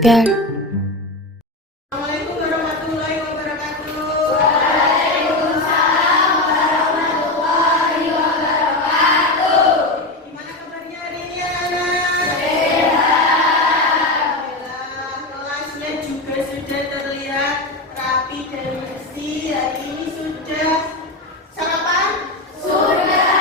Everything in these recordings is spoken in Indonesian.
Bel. Assalamualaikum warahmatullahi wabarakatuh. Waalaikumsalam warahmatullahi wabarakatuh. Gimana kabarnya hari ini anak? Sehat. Alhamdulillah, kelasnya juga sudah terlihat rapi dan bersih. Hari ini sudah sarapan? Sudah.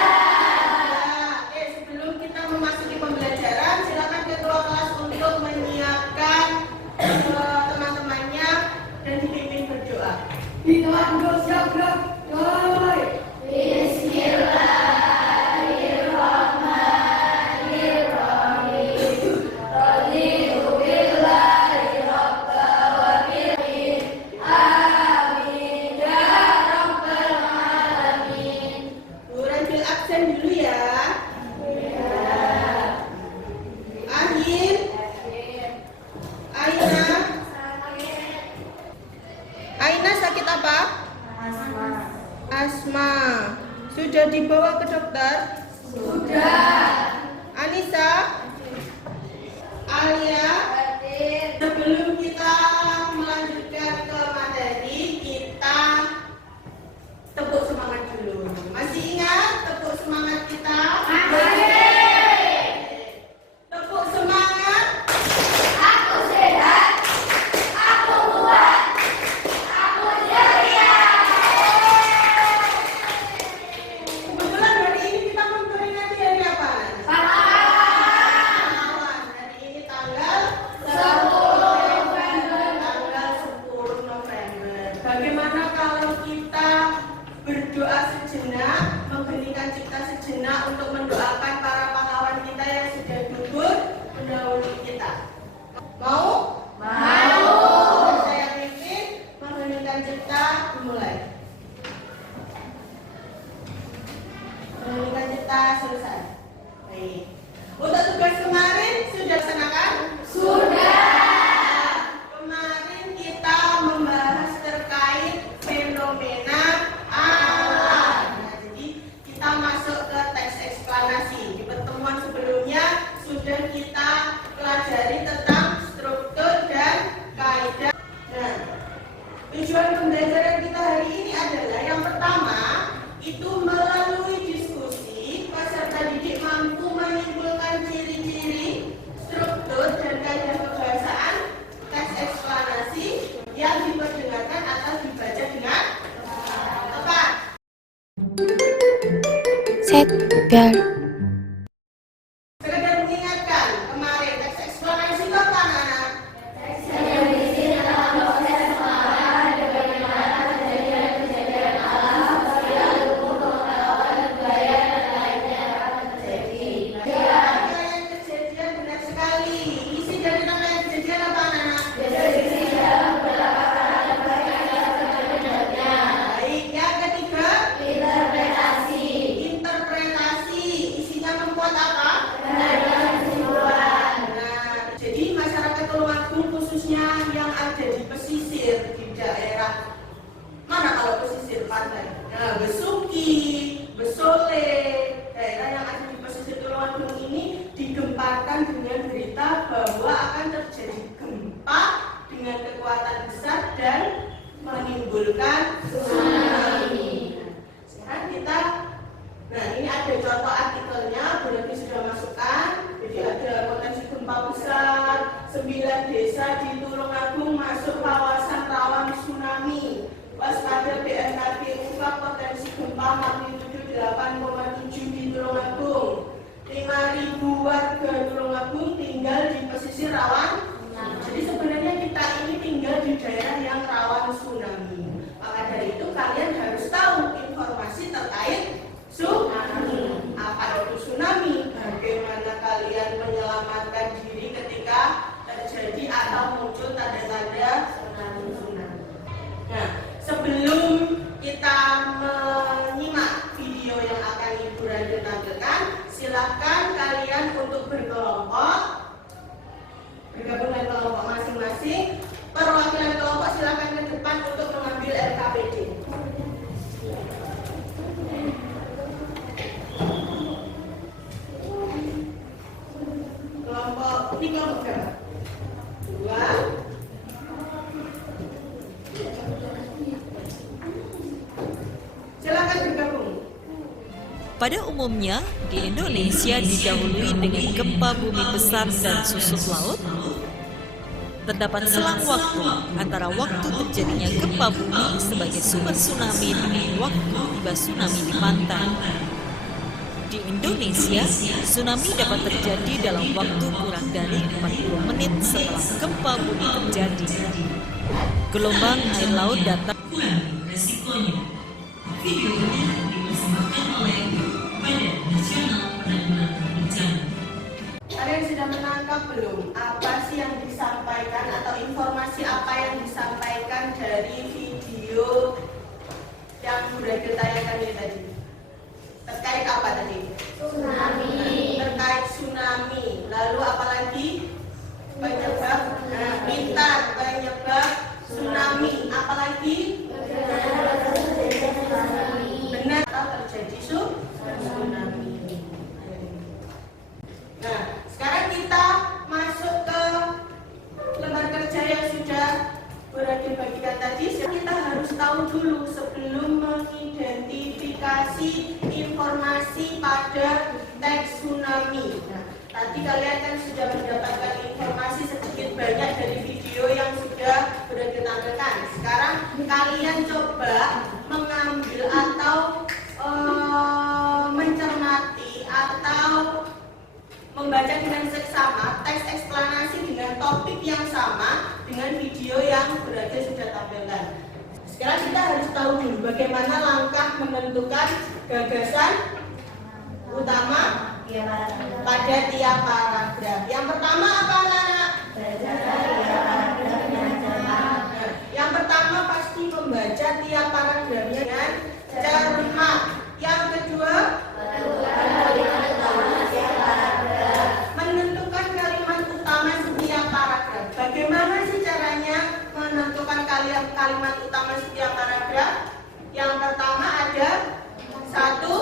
Sebelum kita memasuki pembelajaran, silakan ketua kelas untuk menyiapkan teman-temannya dan dipimpin berdoa. Bismillahirrahmanirrahim. Raditu billahi rabba wa bihi. Amin ya rabbal alamin. Buruan bil absen dulu ya. Ahin, Aina sakit apa? Asma. Sudah dibawa ke dokter? Sudah. Anissa? Alia? Sebelum kita melanjutkan ke materi, kita tepuk semangat dulu. Masih ingat tepuk semangat kita? Tepuk semangat. Aku sehat. Aku kuat. Aku ceria. Kebetulan hari ini kita memperingati hari apa? Pahlawan. Hari ini tanggal 10 November. tanggal 10 November. Bagaimana kalau kita berdoa sejenak, mengheningkan cipta sejenak untuk mendoakan para pahlawan kita yang sudah gugur mendahului kita? Mau? Mau. Saya pimpin, mengheningkan cipta dimulai. Mengheningkan cipta selesai. Baik. Untuk tugas kemarin sudah dilaksanakan? Sudah. Kemarin kita membahas terkait fenomena alam. Nah, jadi kita masuk ke teks eksplanasi. Di pertemuan sebelumnya sudah kita pelajari tentang struktur dan kaidah. Nah, tujuan pembelajaran kita hari ini adalah yang pertama itu melalui diskusi peserta didik mampu menyimpulkan ciri-ciri struktur dan kaidah kebahasaan teks eksplanasi yang diperdengarkan atau dibaca dengan tepat. Set Bel. Sekedar mengingatkan, kemarin teks eksplanasi itu apa anak-anak? Rangkaian kejadian benar sekali. Isi dari rangkaian kejadian apa anak-anak? Baik, yang ketiga interpretasi. Isinya membuat apa? Nah, jadi masyarakat Tulungagung khususnya yang ada di pesisir di daerah mana kalau pesisir pantai? Nah, Besuki, Besole, daerah yang ada di pesisir Tulungagung ini digemparkan dengan berita bahwa akan terjadi gempa dengan kekuatan besar dan menimbulkan tsunami. Sekarang kita, nah ini ada contoh artikelnya, berarti sudah masukkan. Jadi ada potensi gempa besar, 9 desa di Tulungagung masuk kawasan rawan tsunami. Waspada BMKG ungkap potensi gempa magnitudo 8,7 di Tulungagung. 5.000 warga Tulungagung tinggal di pesisir rawan. Jadi sebenarnya kita ini tinggal di daerah yang rawan tsunami. Maka dari itu kalian harus tahu informasi terkait tsunami. Apa itu tsunami? Bagaimana kalian menyelamatkan diri ketika terjadi atau muncul tanda-tanda tsunami. Nah, sebelum kita menyimak video yang akan Ibu Randu tampilkan, silakan kalian untuk berkelompok, bergabung dengan kelompok masing-masing. Perwakilan kelompok silakan ke depan untuk mengambil LKPD. Kelompok ini kelompok berapa? 2 Pada umumnya, di Indonesia didahului dengan gempa bumi besar dan susut laut. Terdapat selang waktu antara waktu terjadinya gempa bumi sebagai sumber tsunami dengan waktu tiba tsunami di pantai. Di Indonesia, tsunami dapat terjadi dalam waktu kurang dari 40 menit setelah gempa bumi terjadi. Gelombang air laut datang. Resikonya. Video ini dipersembahkan oleh Badan Nasional Penanggulangan Bencana. Kalian sudah menangkap belum apa sih yang disampaikan atau informasi apa yang disampaikan dari video yang sudah ditayangkan ini tadi? Terkait apa tadi? Tsunami. Terkait tsunami. Lalu apalagi? Penyebab, pintar penyebab tsunami. Apalagi? Benar atau terjadi tsunami. Nah, sekarang kita masuk ke lembar kerja yang sudah Brodil bagikan tadi. Kita harus tahu dulu sebelum mengidentifikasi informasi pada teks tsunami. Nah, tadi kalian kan sudah mendapatkan informasi sedikit banyak dari video yang sudah Brodil tampilkan. Sekarang kalian coba mengambil atau mencermati atau membaca dengan seksama teks eksplanasi dengan topik yang sama dengan video yang Brodil sudah tampilkan. Sekarang kita harus tahu dulu bagaimana langkah menentukan gagasan utama pada tiap paragraf. Yang pertama apa anak-anak? Yang pertama pasti membaca tiap paragrafnya dengan cermat. Yang kedua, menentukan kalimat utama setiap paragraf. Bagaimana sih caranya menentukan kalimat utama setiap paragraf? Yang pertama ada satu,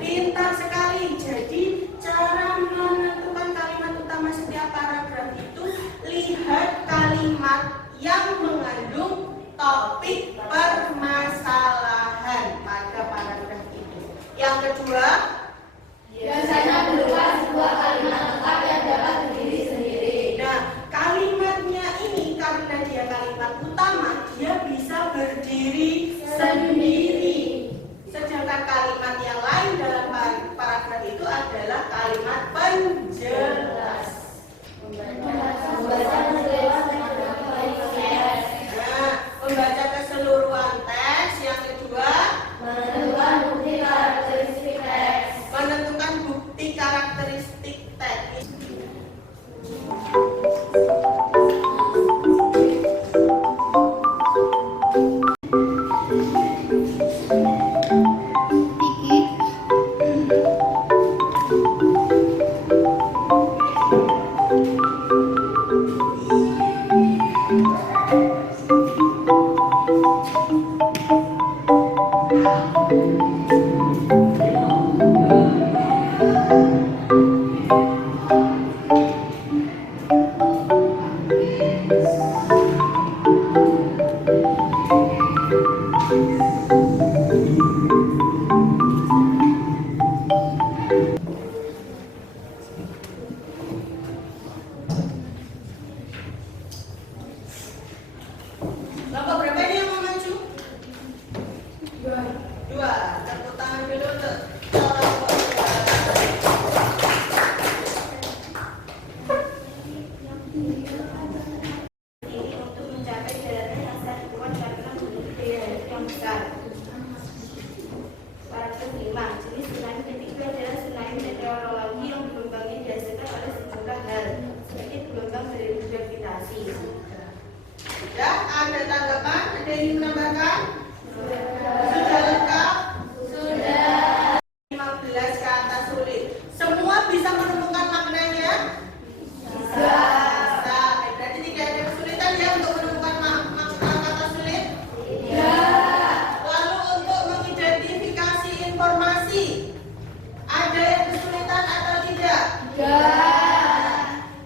pintar sekali. Jadi cara menentukan kalimat utama setiap paragraf itu lihat kalimat yang mengandung topik permasalahan pada paragraf itu. Yang kedua, Biasanya berupa sebuah kalimat lengkap yang dapat berdiri sendiri. nah kalimatnya ini karena dia kalimat utama, dia bisa berdiri sendiri. Sedangkan kalimat yang lain dalam paragraf itu adalah kalimat penjelas. Nah, membaca keseluruhan teks. Yang kedua, Menentukan bukti karakteristik teks. menentukan bukti karakteristik teks. Kelompok berapa ini yang mau maju? Dua. Tepuk tangan dulu untuk kelompok dua. Ini untuk mencapai jalannya yang sangat kuat karena memiliki daya yang besar. Paragraf 5. Jenis tsunami ketiga adalah tsunami meteorologi yang gelombangnya dihasilkan oleh sejumlah hal, seperti gelombang dari gravitasi. Sudah, ada tanggapan? Ada yang ingin menambahkan? Sudah lengkap? Sudah. 15 kata sulit. Semua bisa menemukan maknanya? Bisa. Berarti tidak ada kesulitan ya untuk menemukan makna kata sulit? Tidak. Lalu untuk mengidentifikasi informasi, ada yang kesulitan atau tidak? Tidak.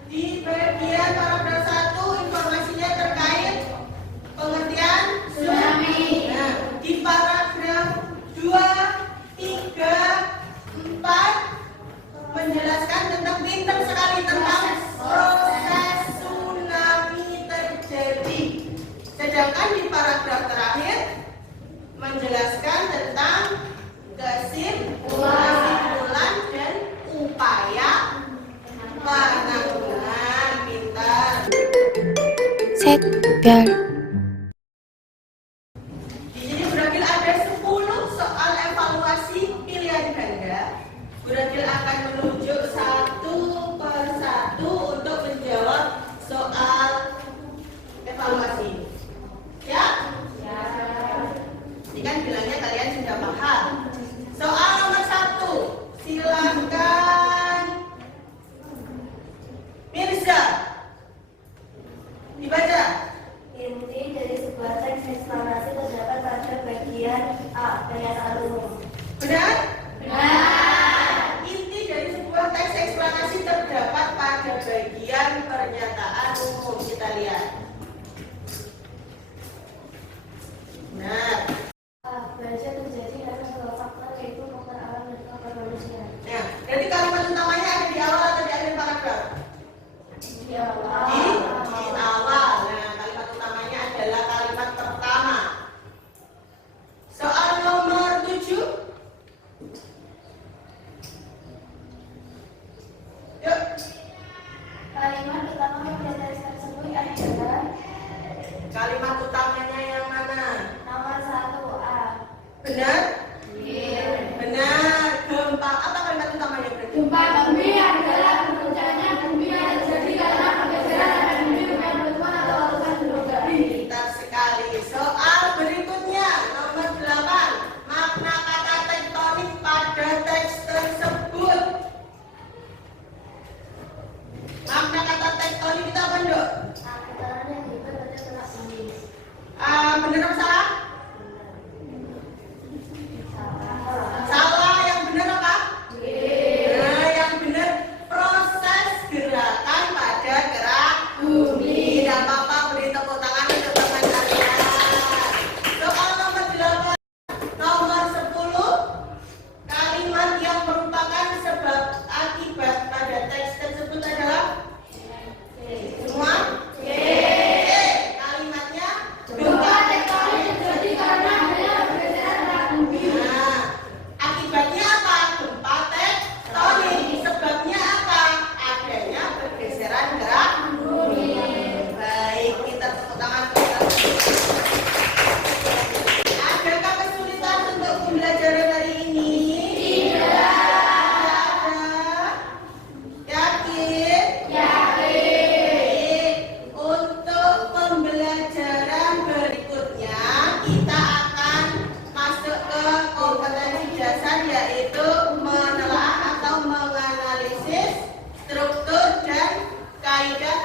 Di bagian paragraf 1 informasinya terkait pengertian tsunami. menjelaskan tentang kesimpulan dan upaya penanggulangan. Pintar. 샛별 Di sini Buradil ada 10 soal evaluasi pilihan ganda. Buradil akan menunjuk satu persatu untuk menjawab soal evaluasi. Ya? Ini kan bilangnya kalian sudah paham. Soal nomor 1, silakan Mirza dibaca. Inti dari sebuah teks eksplanasi terdapat pada bagian A, pernyataan umum. Benar? Benar. Inti dari sebuah teks eksplanasi terdapat pada bagian pernyataan umum. Kita lihat. Benar. A, baca terjadi karena dua faktor, yaitu faktor alam dan faktor manusia. Nah, jadi kalimat utamanya ada di awal atau di akhir paragraf? Di awal. Di awal. Nah, kalimat utamanya adalah kalimat pertama. Soal nomor 7. Yuk. Kalimat utama pada teks tersebut adalah Kalimat utamanya yang mana? nomor 1A. Benar? Iya. Benar. Gempa. Apa kalimat utamanya berarti? Gempa bumi adalah bencana bumi yang terjadi karena pergeseran anak bumi bukan letupan atau letusan gunung berapi. Pintar sekali. Soal berikutnya nomor 8. Makna kata tektonik pada teks tersebut. Makna kata tektonik itu apa, Dok? Getaran yang hebat pada telapak bumi. Benar apa salah? Salah. Yang benar apa? Nah, yang benar proses gerakan pada gerak bumi. Tidak apa-apa, beri tepuk tangan untuk teman kalian. Soal nomor 8. Nomor 10. Kalimat yang merupakan sebab akibat pada teks tersebut adalah semua? Kalimatnya Gempa tektonik terjadi karena adanya pergeseran anak bumi. Nah, akibatnya apa? Gempa tektonik. Sebabnya apa? Adanya pergeseran gerak bumi. Baik, kita tepuk tangan. Adakah kesulitan untuk pembelajaran hari ini? Tidak ada. Yakin? Yakin. Untuk pembelajaran berikutnya kita akan masuk ke kompetensi dasar, yaitu menelaah atau menganalisis struktur dan kaidah